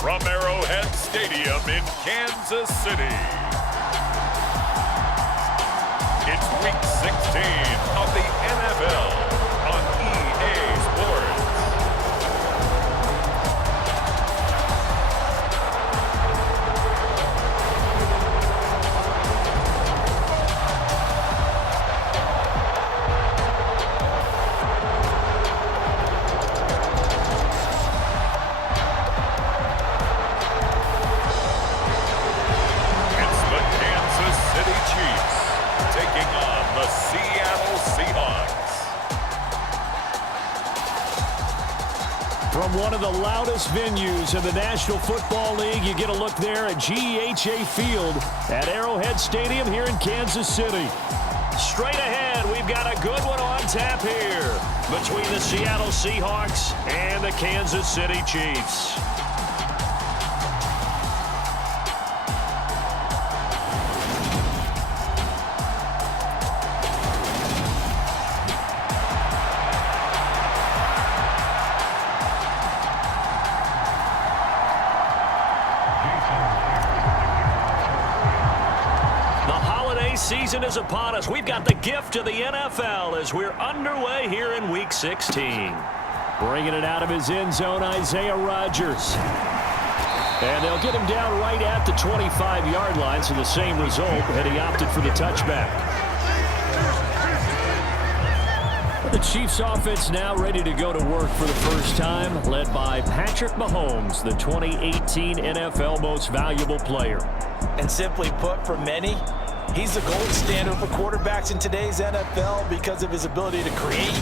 from Arrowhead Stadium in Kansas City. It's Week 16 of the NFL on EA Sports. From one of the loudest venues in the National Football League, you get a look there at GEHA Field at Arrowhead Stadium here in Kansas City. Straight ahead, we've got a good one on tap here between the Seattle Seahawks and the Kansas City Chiefs. Season is upon us. We've got the gift of the NFL as we're underway here in Week 16. Bringing it out of his end zone, Isaiah Rodgers. And they'll get him down right at the 25-yard line, so the same result, and he opted for the touchback. The Chiefs offense now ready to go to work for the first time, led by Patrick Mahomes, the 2018 NFL Most Valuable Player. And simply put, for many, he's the gold standard for quarterbacks in today's NFL because of his ability to create,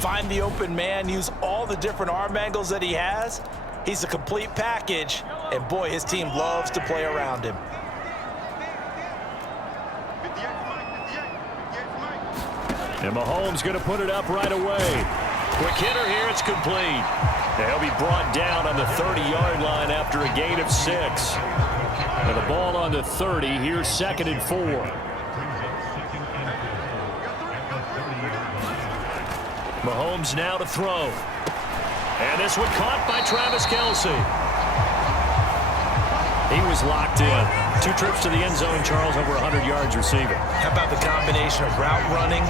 find the open man, use all the different arm angles that he has. He's a complete package, and boy, his team loves to play around him. And Mahomes going to put it up right away. Quick hitter here, it's complete. And he'll be brought down on the 30-yard line after a gain of 6. And the ball on the 30, here's 2nd and 4. Mahomes now to throw. And this one caught by Travis Kelce. He was locked in. 2 trips to the end zone, Charles, over 100 yards receiving. How about the combination of route running,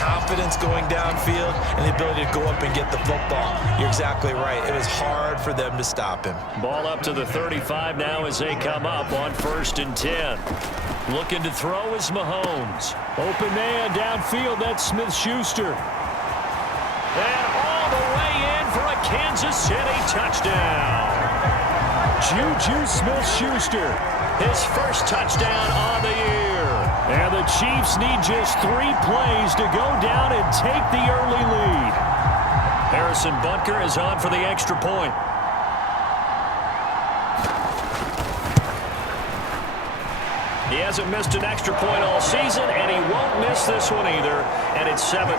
confidence going downfield, and the ability to go up and get the football? You're exactly right. It was hard for them to stop him. Ball up to the 35 now as they come up on 1st and 10. Looking to throw is Mahomes. Open man downfield, that's Smith-Schuster. And all the way in for a Kansas City touchdown. Juju Smith-Schuster, his first touchdown on the year. And the Chiefs need just 3 plays to go down and take the early lead. Harrison Butker is on for the extra point. He hasn't missed an extra point all season, and he won't miss this one either. And it's 7-0.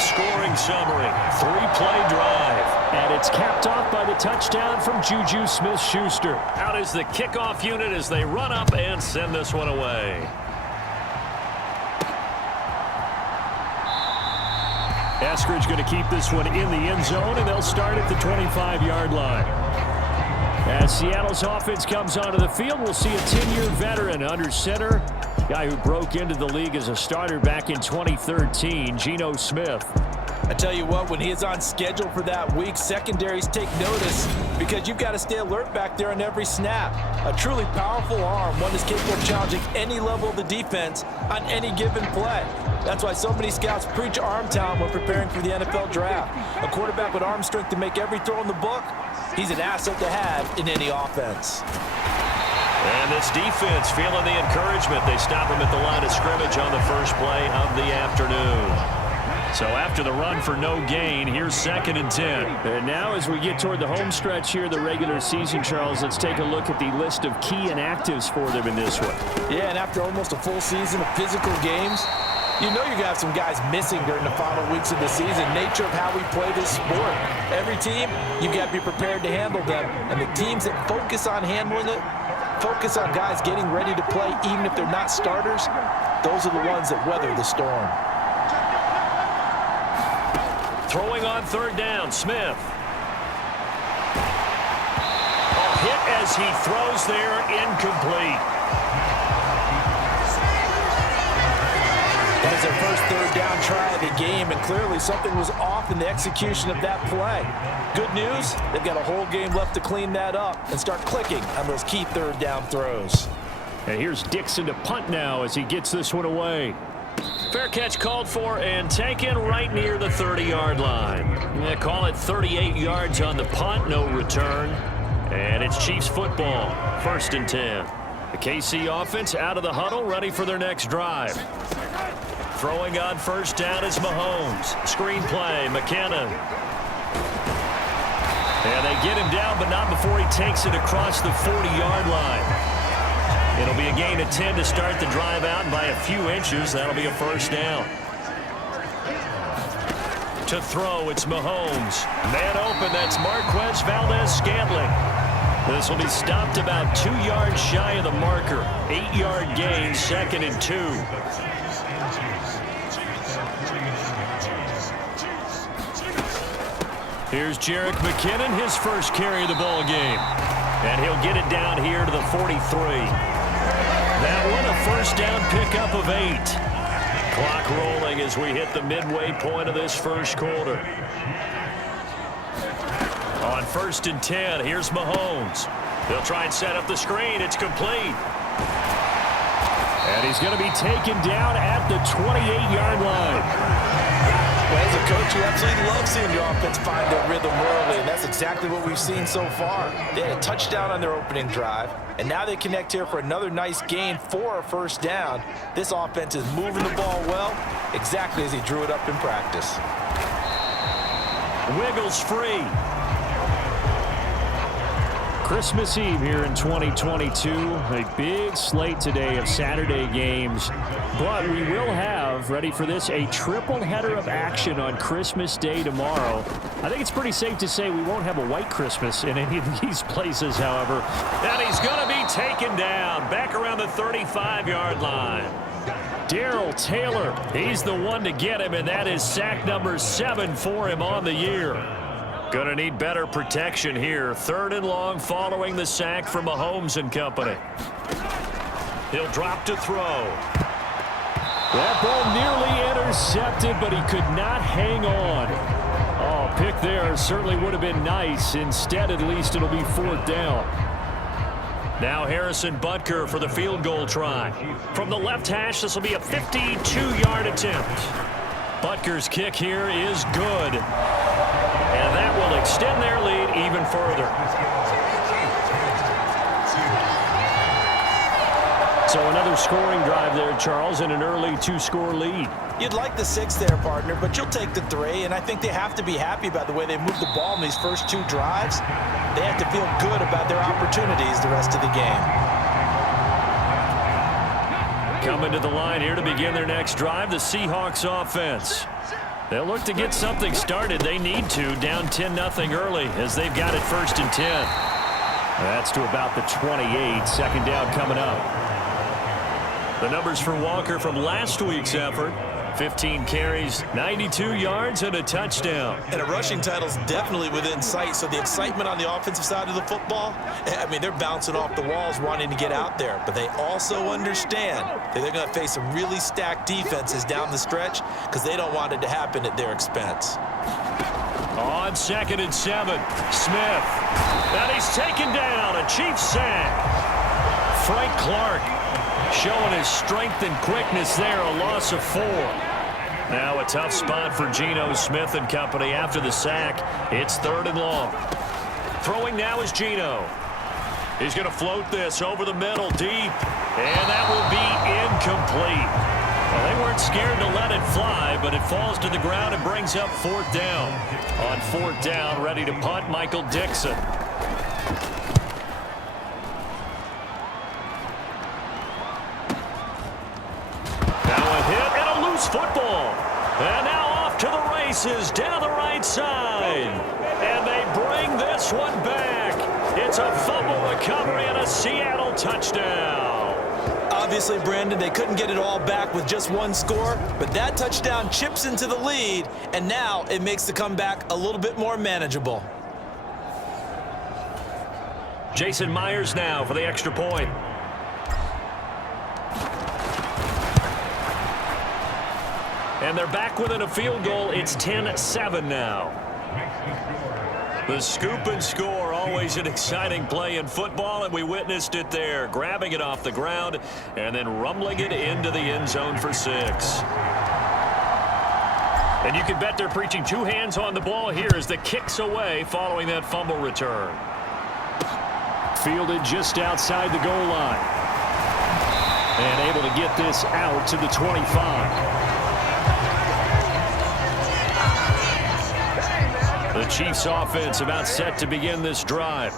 Scoring summary, 3-play drive. And it's capped off by the touchdown from Juju Smith-Schuster. Out is the kickoff unit as they run up and send this one away. Eskridge going to keep this one in the end zone, and they'll start at the 25-yard line. As Seattle's offense comes onto the field, we'll see a 10-year veteran under center. Guy who broke into the league as a starter back in 2013, Geno Smith. I tell you what, when he is on schedule for that week, secondaries take notice because you've got to stay alert back there on every snap. A truly powerful arm, one that's capable of challenging any level of the defense on any given play. That's why so many scouts preach arm talent when preparing for the NFL draft. A quarterback with arm strength to make every throw in the book, he's an asset to have in any offense. And this defense feeling the encouragement. They stop him at the line of scrimmage on the first play of the afternoon. So after the run for no gain, here's 2nd and 10. And now as we get toward the home stretch here, the regular season, Charles, let's take a look at the list of key inactives for them in this one. Yeah, and after almost a full season of physical games, you know you're going to have some guys missing during the final weeks of the season. Nature of how we play this sport. Every team, you've got to be prepared to handle them. And the teams that focus on handling it, focus on guys getting ready to play even if they're not starters, those are the ones that weather the storm. Throwing on 3rd down, Smith. hit as he throws there, incomplete. That is their first third down try of the game, and clearly something was off in the execution of that play. Good news, they've got a whole game left to clean that up and start clicking on those key third down throws. And here's Dixon to punt now as he gets this one away. Fair catch called for and taken right near the 30-yard line. Yeah, call it 38 yards on the punt, no return. And it's Chiefs football, 1st and 10. The KC offense out of the huddle, ready for their next drive. Throwing on 1st down is Mahomes. Screen play, McKinnon. And they get him down, but not before he takes it across the 40-yard line. It'll be a gain of 10 to start the drive out, and by a few inches, that'll be a 1st down. To throw, it's Mahomes. Man open, that's Marquez Valdez-Scantling. This will be stopped about 2 yards shy of the marker. 8-yard gain, 2nd and 2. Here's Jerick McKinnon, his first carry of the ball game. And he'll get it down here to the 43. That one a 1st down pickup of 8. Clock rolling as we hit the midway point of this 1st quarter. On 1st and 10, here's Mahomes. They'll try and set up the screen. It's complete. And he's going to be taken down at the 28-yard line. Well, as a coach, you absolutely love seeing your offense find their rhythm early, and that's exactly what we've seen so far. They had a touchdown on their opening drive, and now they connect here for another nice gain for a 1st down. This offense is moving the ball well, exactly as he drew it up in practice. Wiggles free. Christmas Eve here in 2022. A big slate today of Saturday games. But we will have, ready for this, a triple header of action on Christmas Day tomorrow. I think it's pretty safe to say we won't have a white Christmas in any of these places, however. And he's going to be taken down back around the 35-yard line. Darrell Taylor, he's the one to get him, and that is sack number 7 for him on the year. Going to need better protection here. 3rd and long following the sack from Mahomes and company. He'll drop to throw. That ball nearly intercepted, but he could not hang on. Oh, pick there certainly would have been nice. Instead, at least it'll be 4th down. Now Harrison Butker for the field goal try. From the left hash, this will be a 52-yard attempt. Butker's kick here is good. And that will extend their lead even further. So another scoring drive there, Charles, and an early 2-score lead. You'd like the 6 there, partner, but you'll take the 3, and I think they have to be happy about the way they moved the ball in these first 2 drives. They have to feel good about their opportunities the rest of the game. Coming to the line here to begin their next drive, the Seahawks offense. They'll look to get something started. They need to, down 10-0 early as they've got it 1st and 10. That's to about the 28, 2nd down coming up. The numbers for Walker from last week's effort. 15 carries, 92 yards, and a touchdown. And a rushing title's definitely within sight, so the excitement on the offensive side of the football, I mean, they're bouncing off the walls wanting to get out there, but they also understand that they're going to face some really stacked defenses down the stretch because they don't want it to happen at their expense. On 2nd and 7, Smith. And he's taken down, a Chiefs sack. Frank Clark showing his strength and quickness there, a loss of 4. Now a tough spot for Geno Smith and company after the sack. It's 3rd and long. Throwing now is Geno. He's going to float this over the middle deep, and that will be incomplete. Well, they weren't scared to let it fly, but it falls to the ground and brings up 4th down. On 4th down, ready to punt, Michael Dixon. Football. And now off to the races down the right side. And they bring this one back. It's a fumble recovery and a Seattle touchdown. Obviously, Brandon, they couldn't get it all back with just 1 score, but that touchdown chips into the lead, and now it makes the comeback a little bit more manageable. Jason Myers now for the extra point. And they're back within a field goal. It's 10-7 now. The scoop and score, always an exciting play in football, and we witnessed it there. Grabbing it off the ground and then rumbling it into the end zone for 6. And you can bet they're preaching 2 hands on the ball here as the kick's away following that fumble return. Fielded just outside the goal line. And able to get this out to the 25. The Chiefs offense about set to begin this drive.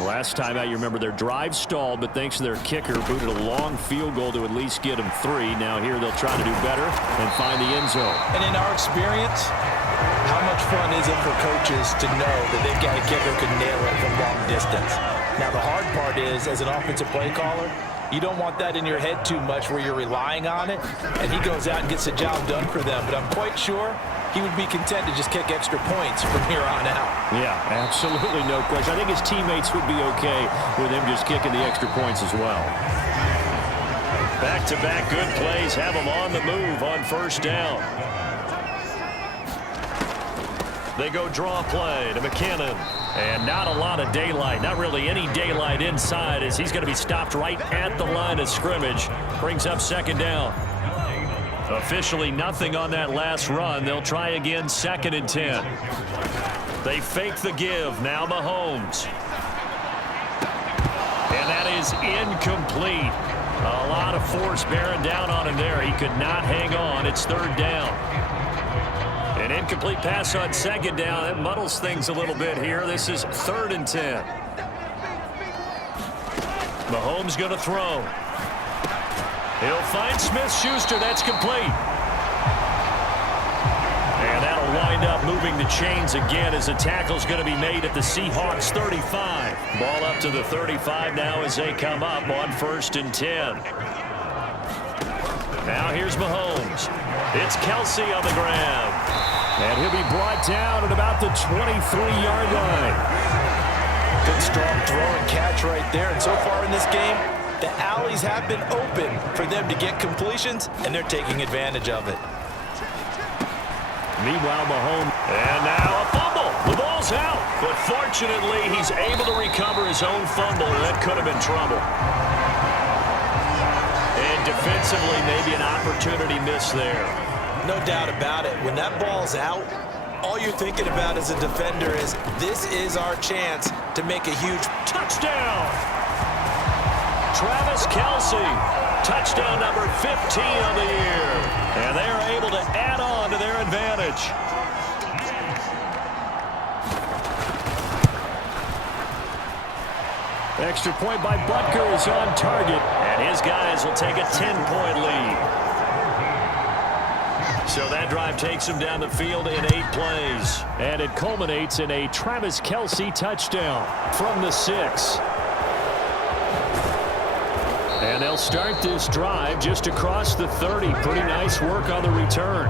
Last time out, you remember their drive stalled, but thanks to their kicker, booted a long field goal to at least get them 3. Now here they'll try to do better and find the end zone. And in our experience, how much fun is it for coaches to know that they've got a kicker who can nail it from long distance? Now the hard part is, as an offensive play caller, you don't want that in your head too much where you're relying on it, and he goes out and gets the job done for them. But I'm quite sure he would be content to just kick extra points from here on out. Yeah, absolutely no question. I think his teammates would be okay with him just kicking the extra points as well. Back-to-back good plays have him on the move on first down. They go draw play to McKinnon. And not a lot of daylight, not really any daylight inside as he's going to be stopped right at the line of scrimmage. Brings up second down. Officially nothing on that last run. They'll try again, 2nd and 10. They fake the give. Now Mahomes. And that is incomplete. A lot of force bearing down on him there. He could not hang on. It's 3rd down. An incomplete pass on 2nd down. That muddles things a little bit here. This is 3rd and 10. Mahomes going to throw. He'll find Smith-Schuster. That's complete. And that'll wind up moving the chains again as the tackle's going to be made at the Seahawks 35. Ball up to the 35 now as they come up on 1st and 10. Now here's Mahomes. It's Kelsey on the ground. And he'll be brought down at about the 23-yard line. Good strong throw and catch right there. And so far in this game, the alleys have been open for them to get completions, and they're taking advantage of it. Meanwhile, Mahomes. And now a fumble. The ball's out. But fortunately, he's able to recover his own fumble, and that could have been trouble. And defensively, maybe an opportunity missed there. No doubt about it. When that ball's out, all you're thinking about as a defender is this is our chance to make a huge touchdown. Travis Kelsey, touchdown number 15 on the year. And they are able to add on to their advantage. Extra point by Butker is on target. And his guys will take a 10-point lead. So that drive takes him down the field in 8 plays. And it culminates in a Travis Kelsey touchdown from the 6. And they'll start this drive just across the 30. Pretty nice work on the return.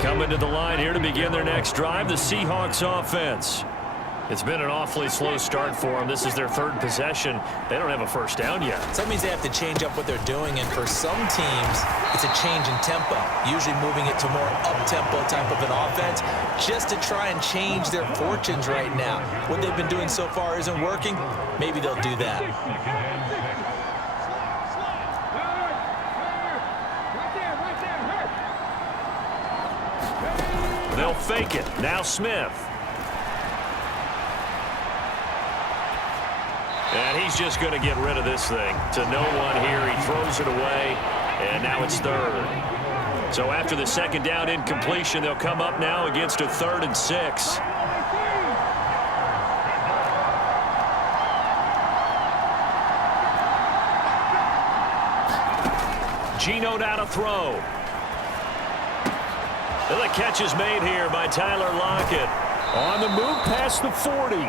Coming to the line here to begin their next drive, the Seahawks offense. It's been an awfully slow start for them. This is their 3rd possession. They don't have a first down yet. So that means they have to change up what they're doing, and for some teams, it's a change in tempo, usually moving it to more up-tempo type of an offense, just to try and change their fortunes right now. What they've been doing so far isn't working. Maybe they'll do that. They'll fake it. Now Smith. And he's just going to get rid of this thing to no one here. He throws it away, and now it's 3rd. So after the 2nd down incompletion, they'll come up now against a 3rd and 6. Geno now to throw. And the catch is made here by Tyler Lockett. On the move past the 40.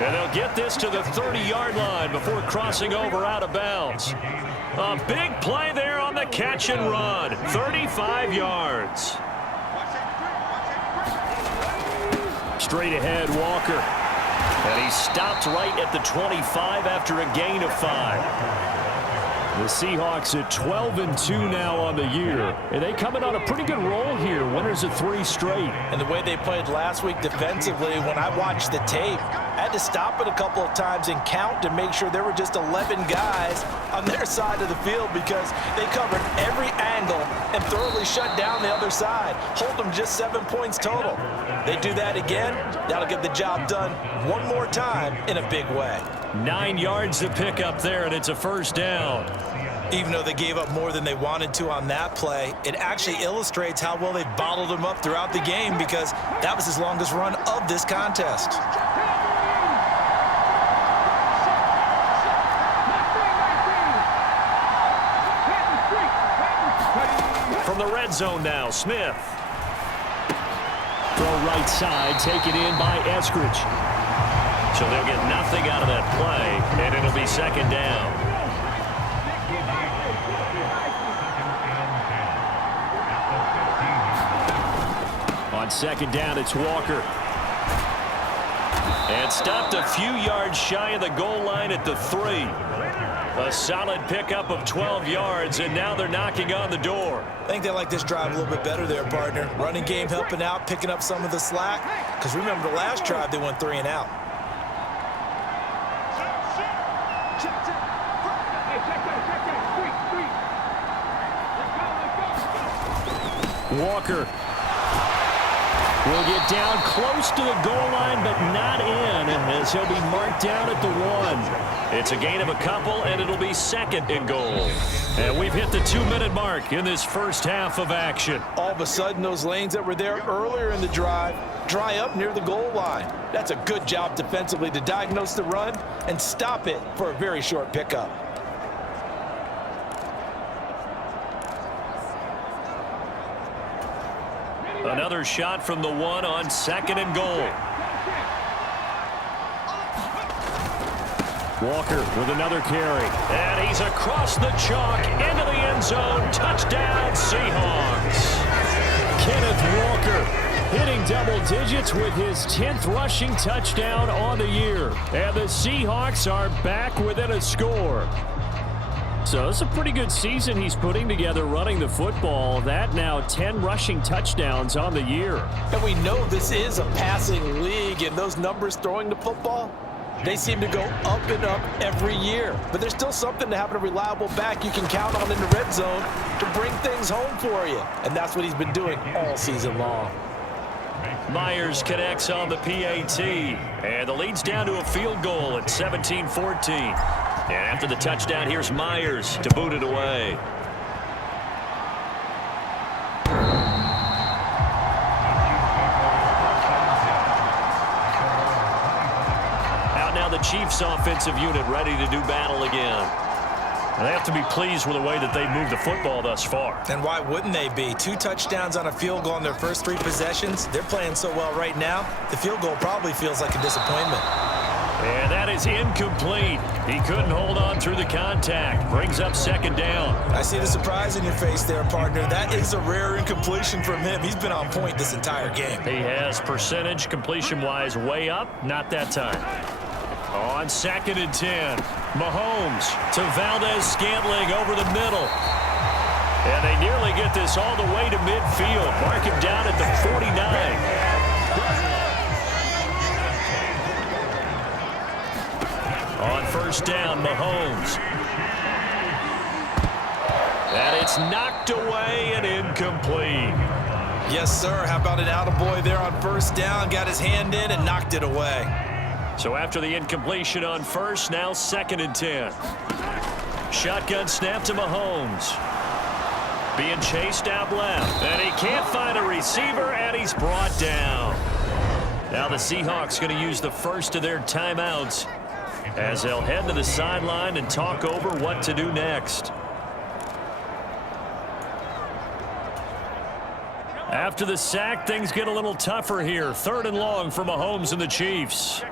And they'll get this to the 30-yard line before crossing over out of bounds. A big play there on the catch and run. 35 yards. Straight ahead, Walker. And he stopped right at the 25 after a gain of 5. The Seahawks at 12-2 now on the year. And they come in on a pretty good roll here. Winners of 3 straight. And the way they played last week defensively, when I watched the tape, I had to stop it a couple of times and count to make sure there were just 11 guys on their side of the field because they covered every angle and thoroughly shut down the other side. Hold them just 7 points total. They do that again, that'll get the job done one more time in a big way. 9 yards to pick up there, and it's a first down. Even though they gave up more than they wanted to on that play, it actually illustrates how well they bottled them up throughout the game because that was his longest run of this contest. From the red zone now, Smith. Throw right side, taken in by Eskridge. So they'll get nothing out of that play, and it'll be second down. On second down, it's Walker. And stopped a few yards shy of the goal line at the 3. A solid pickup of 12 yards, and now they're knocking on the door. I think they like this drive a little bit better there, partner. Running game helping out, picking up some of the slack. Because remember the last drive, they went 3 and out. Walker will get down close to the goal line, but not in, as he'll be marked down at the 1. It's a gain of a couple, and it'll be second and goal. And we've hit the 2-minute mark in this first half of action. All of a sudden, those lanes that were there earlier in the drive dry up near the goal line. That's a good job defensively to diagnose the run and stop it for a very short pickup. Another shot from the 1 on second and goal. Walker with another carry. And he's across the chalk into the end zone. Touchdown, Seahawks. Kenneth Walker hitting double digits with his 10th rushing touchdown on the year. And the Seahawks are back within a score. So it's a pretty good season he's putting together running the football. That now 10 rushing touchdowns on the year. And we know this is a passing league, and those numbers throwing the football, they seem to go up and up every year. But there's still something to having a reliable back you can count on in the red zone to bring things home for you. And that's what he's been doing all season long. Myers connects on the PAT. And the lead's down to a field goal at 17-14. And after the touchdown, here's Myers to boot it away. Out now the Chiefs offensive unit ready to do battle again. And they have to be pleased with the way that they've moved the football thus far. And why wouldn't they be? 2 touchdowns on a field goal in their first 3 possessions. They're playing so well right now, the field goal probably feels like a disappointment. And that is incomplete. He couldn't hold on through the contact. Brings up second down. I see the surprise in your face there, partner. That is a rare incompletion from him. He's been on point this entire game. He has percentage completion-wise way up. Not that time. On second and 10. Mahomes to Valdez-Scantling over the middle. And they nearly get this all the way to midfield. Mark him down at the 49. On first down, Mahomes. And it's knocked away and incomplete. Yes, sir. How about an attaboy there on first down? Got his hand in and knocked it away. So after the incompletion on first, now second and 10. Shotgun snap to Mahomes. Being chased out left. And he can't find a receiver, and he's brought down. Now the Seahawks going to use the first of their timeouts as they'll head to the sideline and talk over what to do next. After the sack, things get a little tougher here. Third and long for Mahomes and the Chiefs.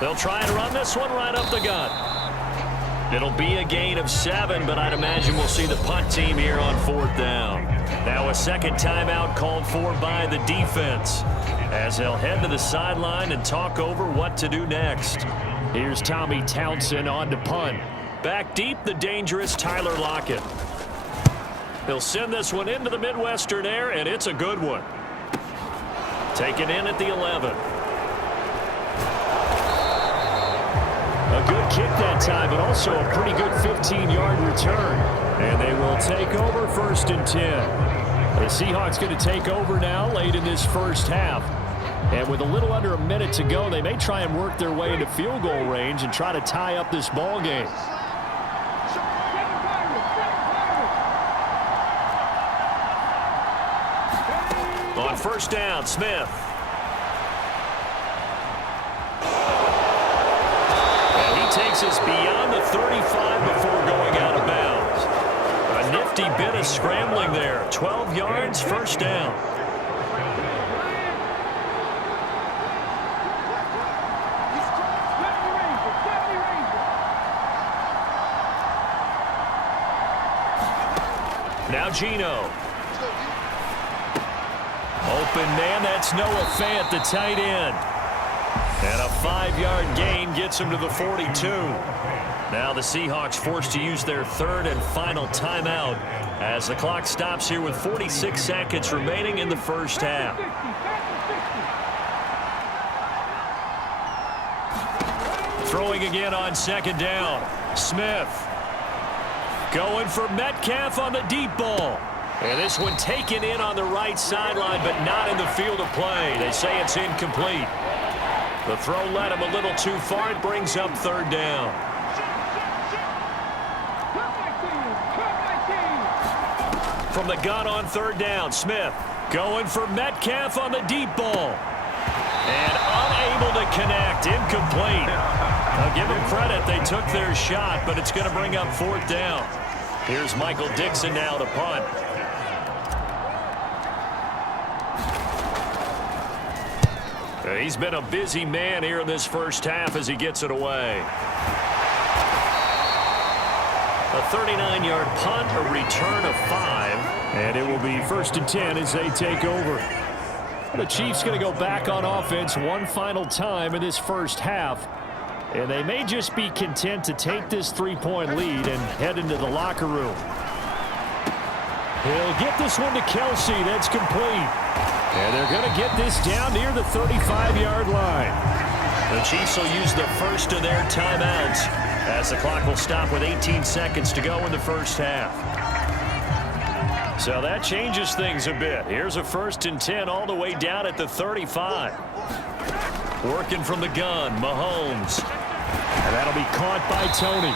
They'll try and run this one right up the gut. It'll be a gain of 7, but I'd imagine we'll see the punt team here on fourth down. Now a second timeout called for by the defense. as they'll head to the sideline and talk over what to do next. Here's Tommy Townsend on to punt. Back deep, the dangerous Tyler Lockett. He'll send this one into the Midwestern air, and it's a good one. Taken in at the 11. A good kick that time, but also a pretty good 15-yard return. And they will take over 1st and 10. The Seahawks going to take over now late in this first half. And with a little under a minute to go, they may try and work their way into field goal range and try to tie up this ball game. On 1st down, Smith. And he takes us beyond the 35 before going out of bounds. A nifty bit of scrambling there. 12 yards, 1st down. Now Geno. Open man, that's Noah Fant, the tight end. And a 5-yard gain gets him to the 42. Now the Seahawks forced to use their 3rd and final timeout as the clock stops here with 46 seconds remaining in the first half. Throwing again on 2nd down. Smith. Going for Metcalf on the deep ball. And this one taken in on the right sideline, but not in the field of play. They say it's incomplete. The throw led him a little too far. It brings up 3rd down. From the gun on 3rd down, Smith going for Metcalf on the deep ball. And unable to connect. Incomplete. I'll give them credit. They took their shot, but it's going to bring up 4th down. Here's Michael Dixon now to punt. He's been a busy man here in this first half as he gets it away. A 39-yard punt, a return of 5. And it will be 1st and 10 as they take over. The Chiefs going to go back on offense one final time in this first half. And they may just be content to take this 3-point lead and head into the locker room. He'll get this one to Kelsey. That's complete. And they're going to get this down near the 35-yard line. The Chiefs will use the first of their timeouts as the clock will stop with 18 seconds to go in the first half. So that changes things a bit. Here's a 1st and 10 all the way down at the 35. Working from the gun, Mahomes. And that'll be caught by Tony.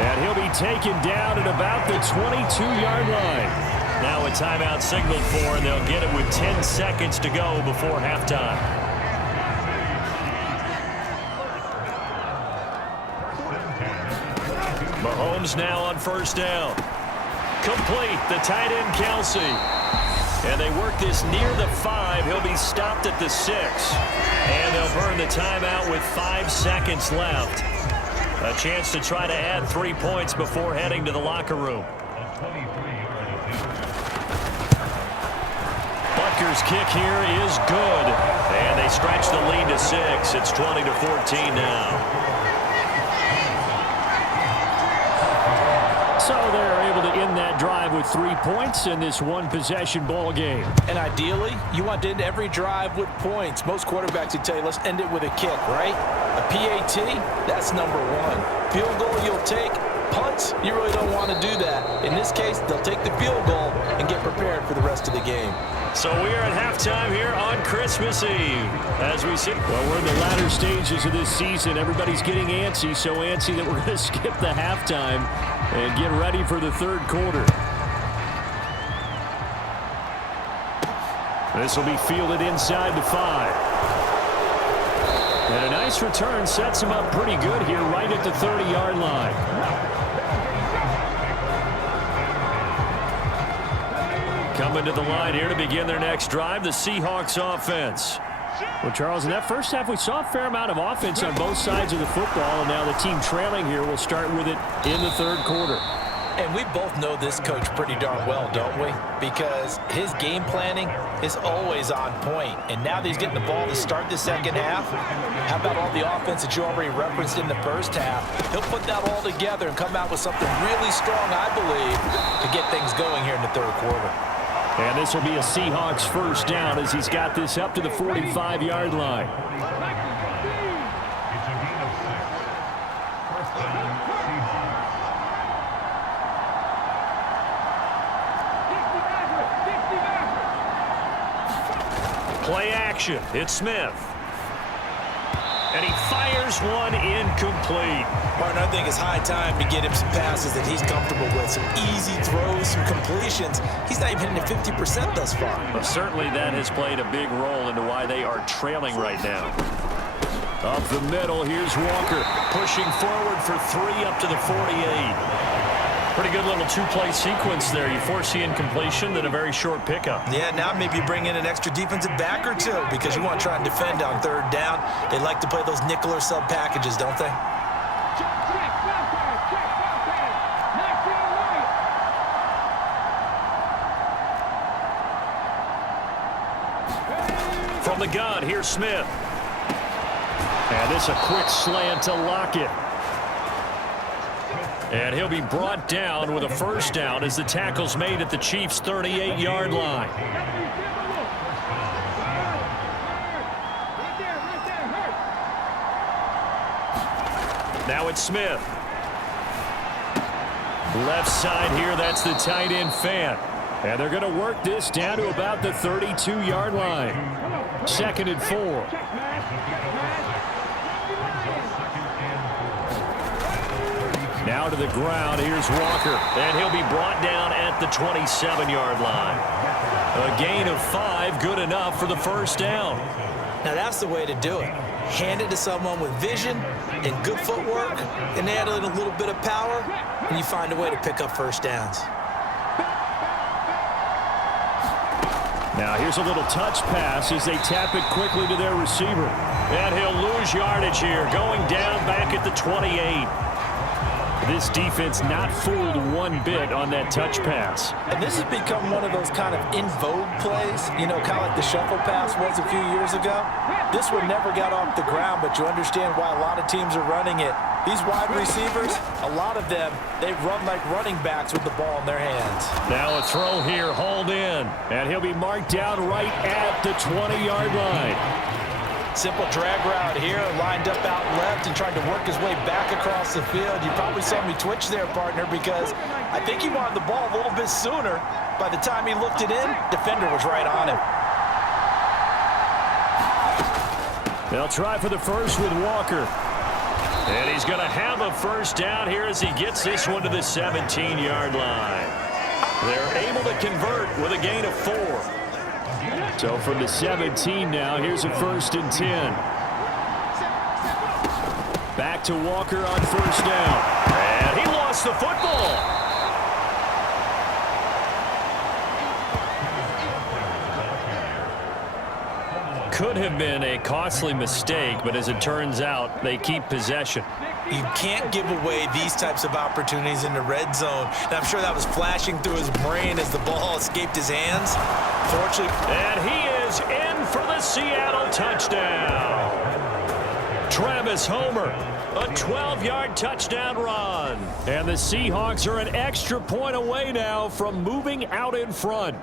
And he'll be taken down at about the 22-yard line. Now a timeout signaled for, and they'll get it with 10 seconds to go before halftime. Mahomes now on 1st down. Complete, the tight end Kelsey. And they work this near the 5. He'll be stopped at the 6. And they'll burn the timeout with 5 seconds left. A chance to try to add 3 points before heading to the locker room. Butker's kick here is good. And they stretch the lead to 6. It's 20-14 now. So they're able to end that drive with 3 points in this one-possession ball game. And ideally, you want to end every drive with points. Most quarterbacks would tell you, let's end it with a kick, right? A PAT, that's number 1. Field goal you'll take. Punts, you really don't want to do that. In this case, they'll take the field goal and get prepared for the rest of the game. So we are at halftime here on Christmas Eve. As we sit, well, we're in the latter stages of this season. Everybody's getting antsy, so antsy that we're going to skip the halftime and get ready for the 3rd quarter. This will be fielded inside the 5. And a nice return sets him up pretty good here right at the 30-yard line. Coming to the line here to begin their next drive, the Seahawks offense. Well, Charles, in that first half, we saw a fair amount of offense on both sides of the football, and now the team trailing here will start with it in the 3rd quarter. And we both know this coach pretty darn well, don't we? Because his game planning is always on point. And now that he's getting the ball to start the second half, how about all the offense that you already referenced in the first half? He'll put that all together and come out with something really strong, I believe, to get things going here in the third quarter. And this will be a Seahawks first down as he's got this up to the 45-yard line. Play action. It's Smith. And he fires one incomplete. Martin, I think it's high time to get him some passes that he's comfortable with. Some easy throws, some completions. He's not even hitting the 50% thus far. Well, certainly that has played a big role into why they are trailing right now. Up the middle, here's Walker. Pushing forward for 3 up to the 48. Pretty good little two-play sequence there. You force the incompletion, then a very short pickup. Yeah, now maybe you bring in an extra defensive back or two because you want to try and defend on third down. They like to play those nickel or sub packages, don't they? From the gun, here's Smith. And this a quick slant to Lockett. And he'll be brought down with a first down as the tackle's made at the Chiefs' 38-yard line. Now it's Smith. Left side here, that's the tight end Fant. And they're going to work this down to about the 32-yard line. 2nd and 4. Now to the ground, here's Walker, and he'll be brought down at the 27-yard line. A gain of 5, good enough for the first down. Now that's the way to do it. Hand it to someone with vision and good footwork, and add in a little bit of power, and you find a way to pick up first downs. Now here's a little touch pass as they tap it quickly to their receiver. And he'll lose yardage here, going down back at the 28. This defense not fooled one bit on that touch pass. And this has become one of those kind of in vogue plays, you know, kind of like the shuffle pass was a few years ago. This one never got off the ground, but you understand why a lot of teams are running it. These wide receivers, a lot of them, they run like running backs with the ball in their hands. Now a throw here, hauled in, and he'll be marked down right at the 20-yard line. Simple drag route here, lined up out left and trying to work his way back across the field. You probably saw me twitch there, partner, because I think he wanted the ball a little bit sooner. By the time he looked it in, defender was right on him. They'll try for the first with Walker. And he's going to have a first down here as he gets this one to the 17-yard line. They're able to convert with a gain of 4. So from the 17 now, here's a 1st and 10. Back to Walker on first down. And he lost the football. Could have been a costly mistake, but as it turns out, they keep possession. You can't give away these types of opportunities in the red zone. And I'm sure that was flashing through his brain as the ball escaped his hands. Fortunately. And he is in for the Seattle touchdown. Travis Homer, a 12-yard touchdown run. And the Seahawks are an extra point away now from moving out in front.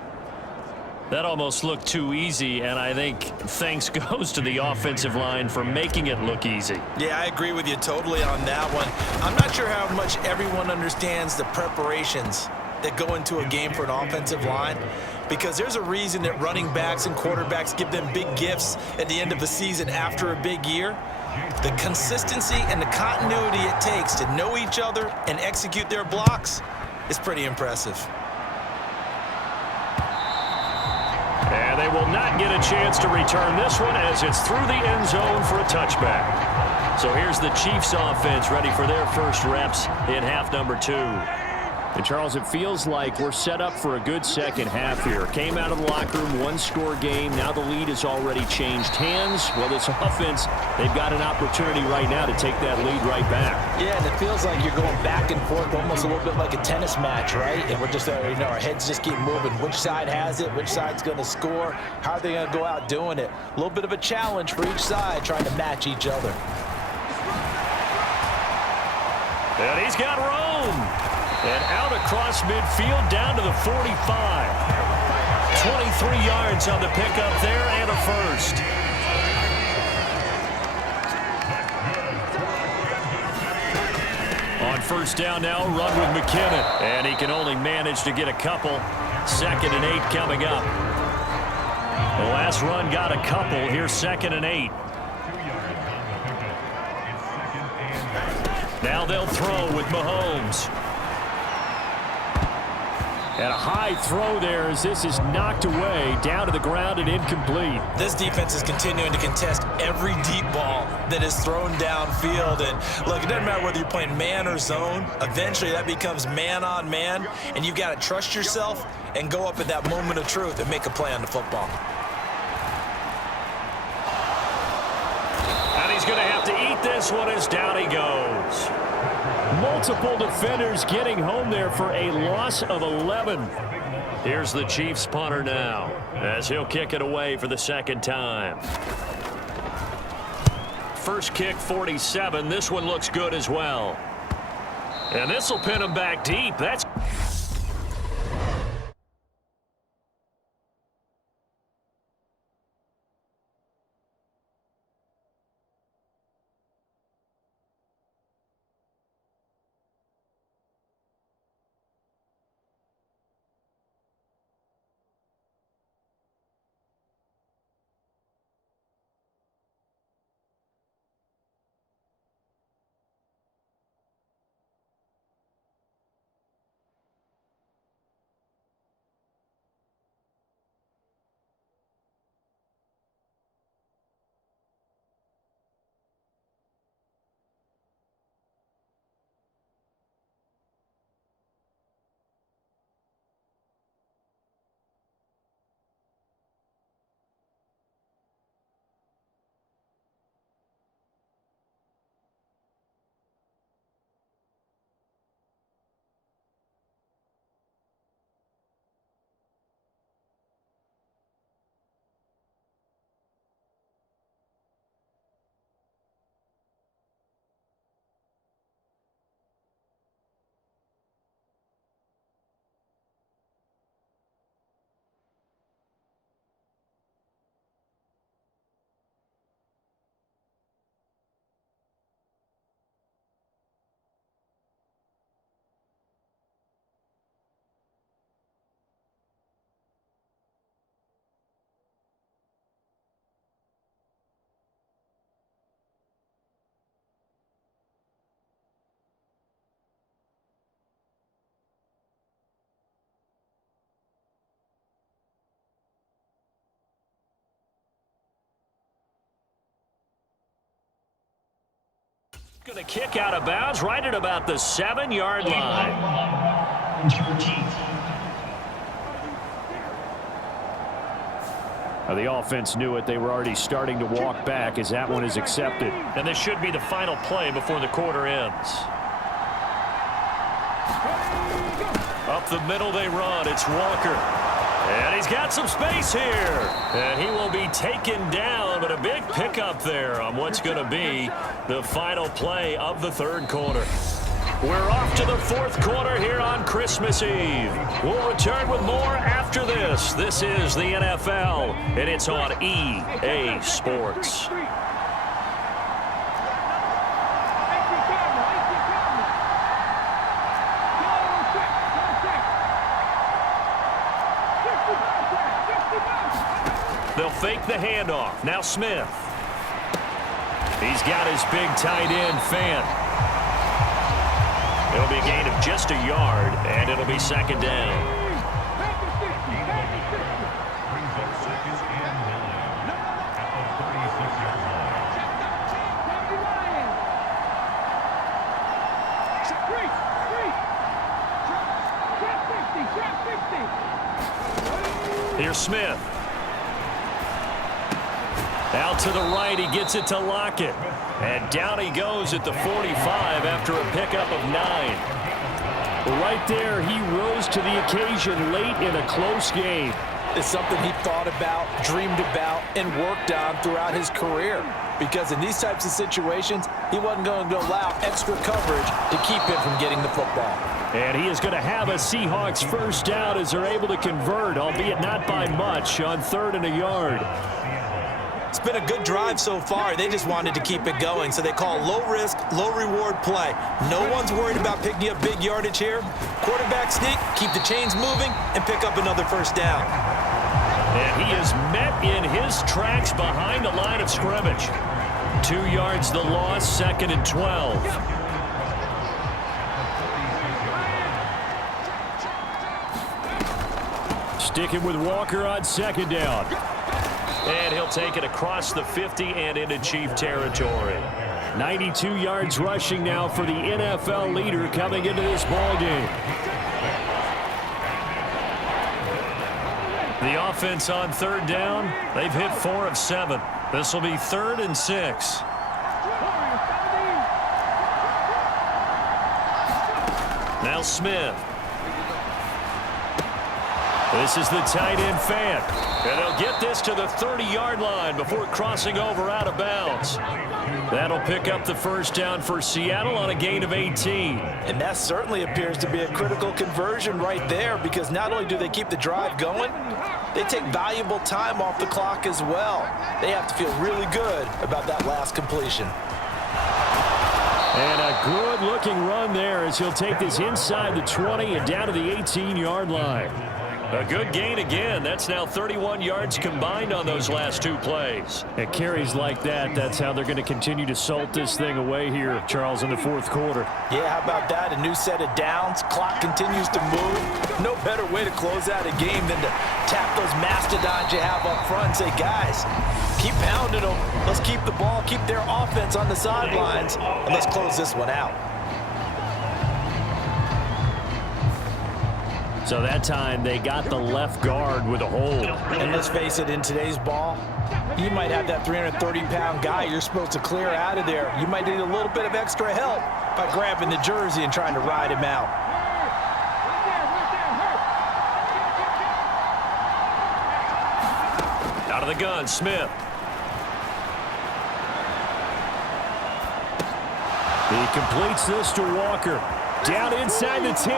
That almost looked too easy, and I think thanks goes to the offensive line for making it look easy. Yeah, I agree with you totally on that one. I'm not sure how much everyone understands the preparations that go into a game for an offensive line, because there's a reason that running backs and quarterbacks give them big gifts at the end of the season after a big year. The consistency and the continuity it takes to know each other and execute their blocks is pretty impressive. And they will not get a chance to return this one as it's through the end zone for a touchback. So here's the Chiefs offense ready for their first reps in half number 2. And, Charles, it feels like we're set up for a good second half here. Came out of the locker room, one-score game. Now the lead has already changed hands. Well, this offense, they've got an opportunity right now to take that lead right back. Yeah, and it feels like you're going back and forth, almost a little bit like a tennis match, right? And we're just, our heads just keep moving. Which side has it? Which side's going to score? How are they going to go out doing it? A little bit of a challenge for each side, trying to match each other. And he's got room. And out across midfield, down to the 45. 23 yards on the pickup there, and a first. On first down now, run with McKinnon. And he can only manage to get a couple. 2nd and 8 coming up. The last run got a couple. Here's 2nd and 8. Now they'll throw with Mahomes. And a high throw there as this is knocked away, down to the ground and incomplete. This defense is continuing to contest every deep ball that is thrown downfield. And look, it doesn't matter whether you're playing man or zone. Eventually that becomes man on man, and you've got to trust yourself and go up at that moment of truth and make a play on the football. And he's going to have to eat this one as down he goes. Multiple defenders getting home there for a loss of 11. Here's the Chiefs punter now as he'll kick it away for the second time. First kick 47. This one looks good as well. And this will pin him back deep. That's going to kick out of bounds right at about the 7-yard line. Now the offense knew it. They were already starting to walk back as that one is accepted. And this should be the final play before the quarter ends. Up the middle they run. It's Walker. And he's got some space here. And he will be taken down, but a big pickup there on what's going to be the final play of the third quarter. We're off to the fourth quarter here on Christmas Eve. We'll return with more after this. This is the NFL, and it's on EA Sports. They'll fake the handoff. Now Smith. He's got his big tight end, Fant. It'll be a gain of just a yard, and it'll be second down. Here's Smith. Out to the right, he gets it to Lockett. And down he goes at the 45 after a pickup of 9. Right there, he rose to the occasion late in a close game. It's something he thought about, dreamed about, and worked on throughout his career. Because in these types of situations, he wasn't going to allow extra coverage to keep him from getting the football. And he is going to have a Seahawks first down as they're able to convert, albeit not by much, on 3rd and a yard. It's been a good drive so far. They just wanted to keep it going, so they call low-risk, low-reward play. No one's worried about picking up big yardage here. Quarterback sneak, keep the chains moving, and pick up another first down. And he is met in his tracks behind the line of scrimmage. 2 yards the loss, 2nd and 12. Sticking with Walker on 2nd down. And he'll take it across the 50 and into Chief territory. 92 yards rushing now for the NFL leader coming into this ballgame. The offense on 3rd down, they've hit 4 of 7. This will be 3rd and 6. Now Smith. This is the tight end fan. And they'll get this to the 30-yard line before crossing over out of bounds. That'll pick up the first down for Seattle on a gain of 18. And that certainly appears to be a critical conversion right there, because not only do they keep the drive going, they take valuable time off the clock as well. They have to feel really good about that last completion. And a good-looking run there as he'll take this inside the 20 and down to the 18-yard line. A good gain again. That's now 31 yards combined on those last 2 plays. At carries like that, that's how they're going to continue to salt this thing away here, Charles, in the 4th quarter. Yeah, how about that? A new set of downs. Clock continues to move. No better way to close out a game than to tap those mastodons you have up front and say, guys, keep pounding them. Let's keep the ball, keep their offense on the sidelines, and let's close this one out. So that time they got the left guard with a hold. And let's face it, in today's ball, you might have that 330-pound guy you're supposed to clear out of there. You might need a little bit of extra help by grabbing the jersey and trying to ride him out. Out of the gun, Smith. He completes this to Walker. Down inside the 10.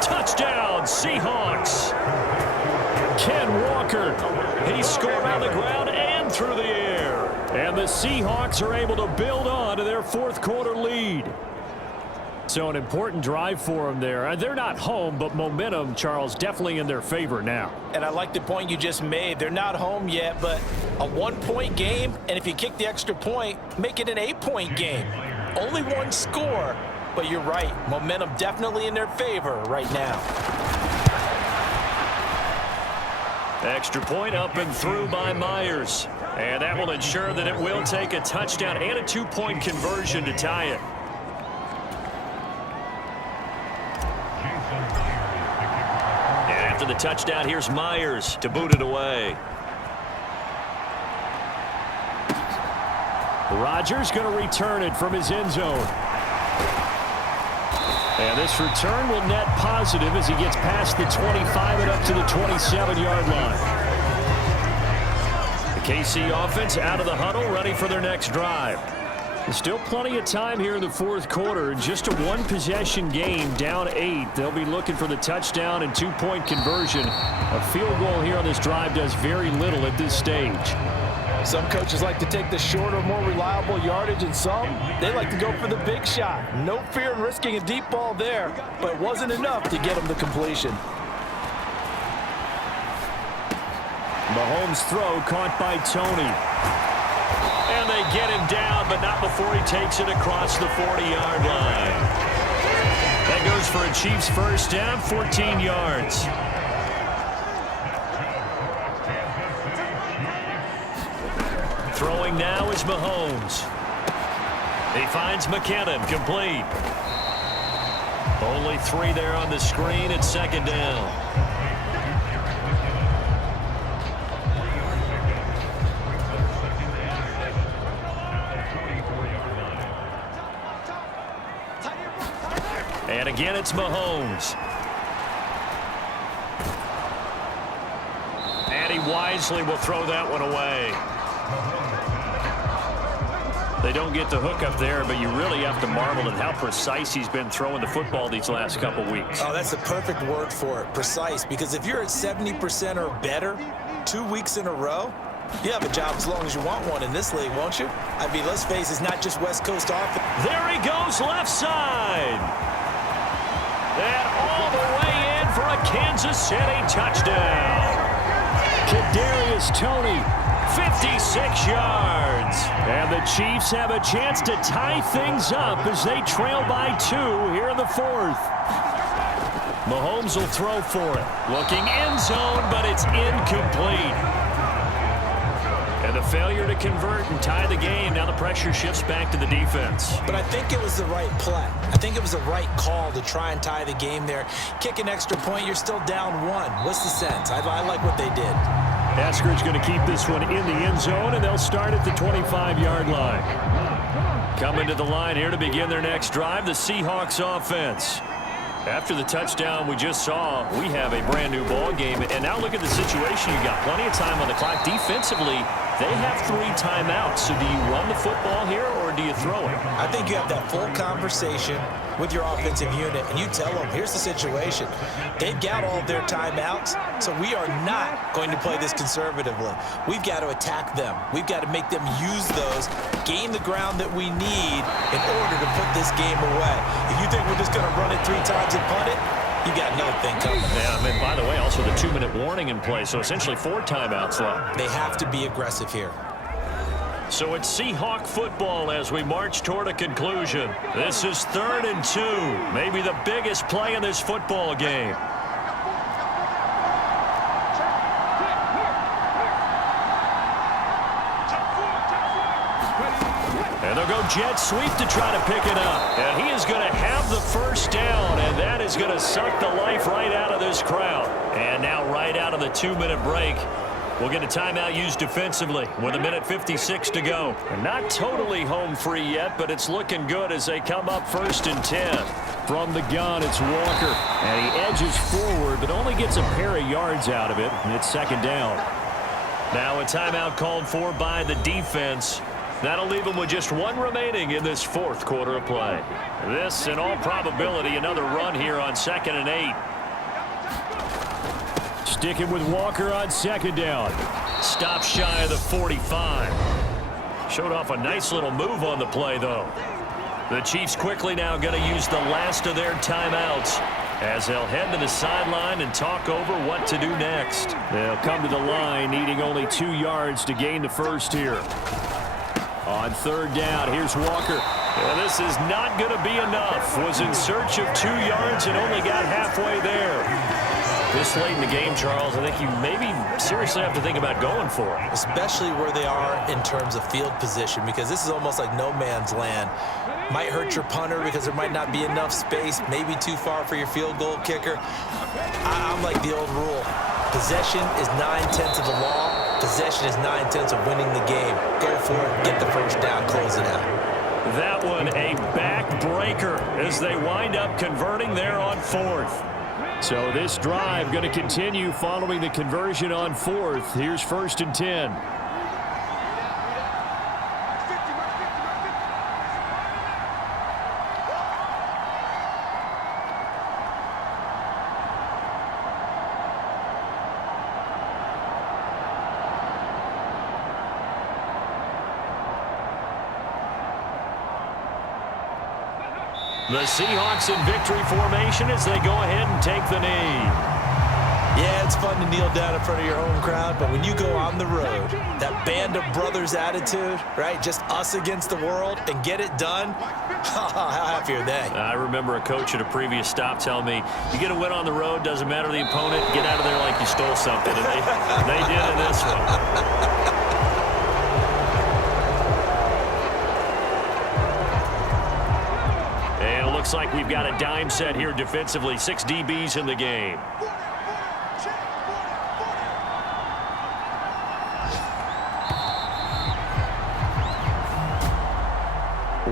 Touchdown, Seahawks. Ken Walker. He scored on the ground and through the air. And the Seahawks are able to build on to their 4th quarter lead. So an important drive for them there. They're not home, but momentum, Charles, definitely in their favor now. And I like the point you just made. They're not home yet, but a 1-point game, and if you kick the extra point, make it an 8-point game. Only 1 score. But you're right, momentum definitely in their favor right now. Extra point up and through by Myers. And that will ensure that it will take a touchdown and a 2-point conversion to tie it. And after the touchdown, here's Myers to boot it away. Rodgers going to return it from his end zone. And this return will net positive as he gets past the 25 and up to the 27-yard line. The KC offense out of the huddle, ready for their next drive. There's still plenty of time here in the 4th quarter. Just a 1-possession game, down 8. They'll be looking for the touchdown and 2-point conversion. A field goal here on this drive does very little at this stage. Some coaches like to take the shorter, more reliable yardage, and some, they like to go for the big shot. No fear in risking a deep ball there, but it wasn't enough to get them the completion. Mahomes' throw caught by Tony. And they get him down, but not before he takes it across the 40-yard line. That goes for a Chiefs first down, 14 yards. Throwing now is Mahomes. He finds McKinnon, complete. Only 3 there on the screen at 2nd down. And again, it's Mahomes. And he wisely will throw that one away. They don't get the hook up there, but you really have to marvel at how precise he's been throwing the football these last couple weeks. Oh, that's the perfect word for it, precise. Because if you're at 70% or better 2 weeks in a row, you have a job as long as you want one in this league, won't you? I mean, let's face it, it's not just West Coast offense. There he goes, left side. And all the way in for a Kansas City touchdown. Kadarius Toney, 56 yards. and the Chiefs have a chance to tie things up as they trail by 2 here in the 4th. Mahomes will throw for it. Looking end zone, but it's incomplete. And the failure to convert and tie the game. Now the pressure shifts back to the defense. But I think it was the right play. I think it was the right call to try and tie the game there. Kick an extra point, you're still down 1. What's the sense? I like what they did. Eskridge going to keep this one in the end zone, and they'll start at the 25-yard line. Coming to the line here to begin their next drive, the Seahawks offense. After the touchdown we just saw, we have a brand new ball game. And now look at the situation. You got plenty of time on the clock. Defensively, they have 3 timeouts. So do you run the football here or do you throw it? I think you have that full conversation with your offensive unit, and you tell them, here's the situation. They've got all of their timeouts, so we are not going to play this conservatively. We've got to attack them. We've got to make them use those, gain the ground that we need in order to put this game away. If you think we're just going to run it 3 times and punt it, you got another thing coming. Yeah, I mean, by the way, also the 2-minute warning in play, so essentially 4 timeouts left. They have to be aggressive here. So it's Seahawk football as we march toward a conclusion. This is 3rd and 2, maybe the biggest play in this football game. And they'll go jet sweep to try to pick it up. And he is going to have the first down, and that is going to suck the life right out of this crowd. And now right out of the 2-minute break, we'll get a timeout used defensively with 1:56 to go. And not totally home free yet, but it's looking good as they come up 1st and 10. From the gun, it's Walker. And he edges forward, but only gets a pair of yards out of it. And it's 2nd down. Now a timeout called for by the defense. That'll leave them with just 1 remaining in this 4th quarter of play. This, in all probability, another run here on 2nd and 8. Sticking with Walker on 2nd down. Stop shy of the 45. Showed off a nice little move on the play, though. The Chiefs quickly now going to use the last of their timeouts as they'll head to the sideline and talk over what to do next. They'll come to the line needing only 2 yards to gain the first here. On 3rd down, here's Walker. And this is not going to be enough. Was in search of 2 yards and only got halfway there. This late in the game, Charles, I think you maybe seriously have to think about going for it. Especially where they are in terms of field position, because this is almost like no man's land. Might hurt your punter because there might not be enough space, maybe too far for your field goal kicker. I'm like the old rule. Possession is 9/10 of the law. Possession is 9/10 of winning the game. Go for it, get the first down, close it out. That one a backbreaker as they wind up converting there on 4th. So this drive going to continue following the conversion on 4th. Here's 1st and 10. The Seahawks in victory formation as they go ahead and take the knee. Yeah, it's fun to kneel down in front of your home crowd, but when you go on the road, that band of brothers attitude, right, just us against the world and get it done, how happy are they? I remember a coach at a previous stop telling me, you get a win on the road, doesn't matter the opponent, get out of there like you stole something. And they did in this one. Looks like we've got a dime set here defensively. 6 DBs in the game.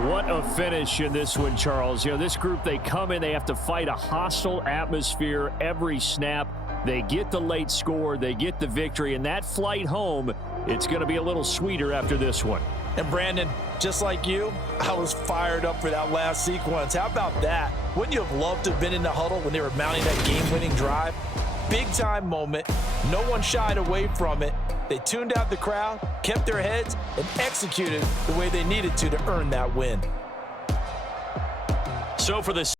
What a finish in this one, Charles. You know, this group, they come in, they have to fight a hostile atmosphere every snap. They get the late score, they get the victory, and that flight home, it's going to be a little sweeter after this one. And Brandon, just like you, I was fired up for that last sequence. How about that? Wouldn't you have loved to have been in the huddle when they were mounting that game-winning drive? Big-time moment. No one shied away from it. They tuned out the crowd, kept their heads, and executed the way they needed to earn that win. So for the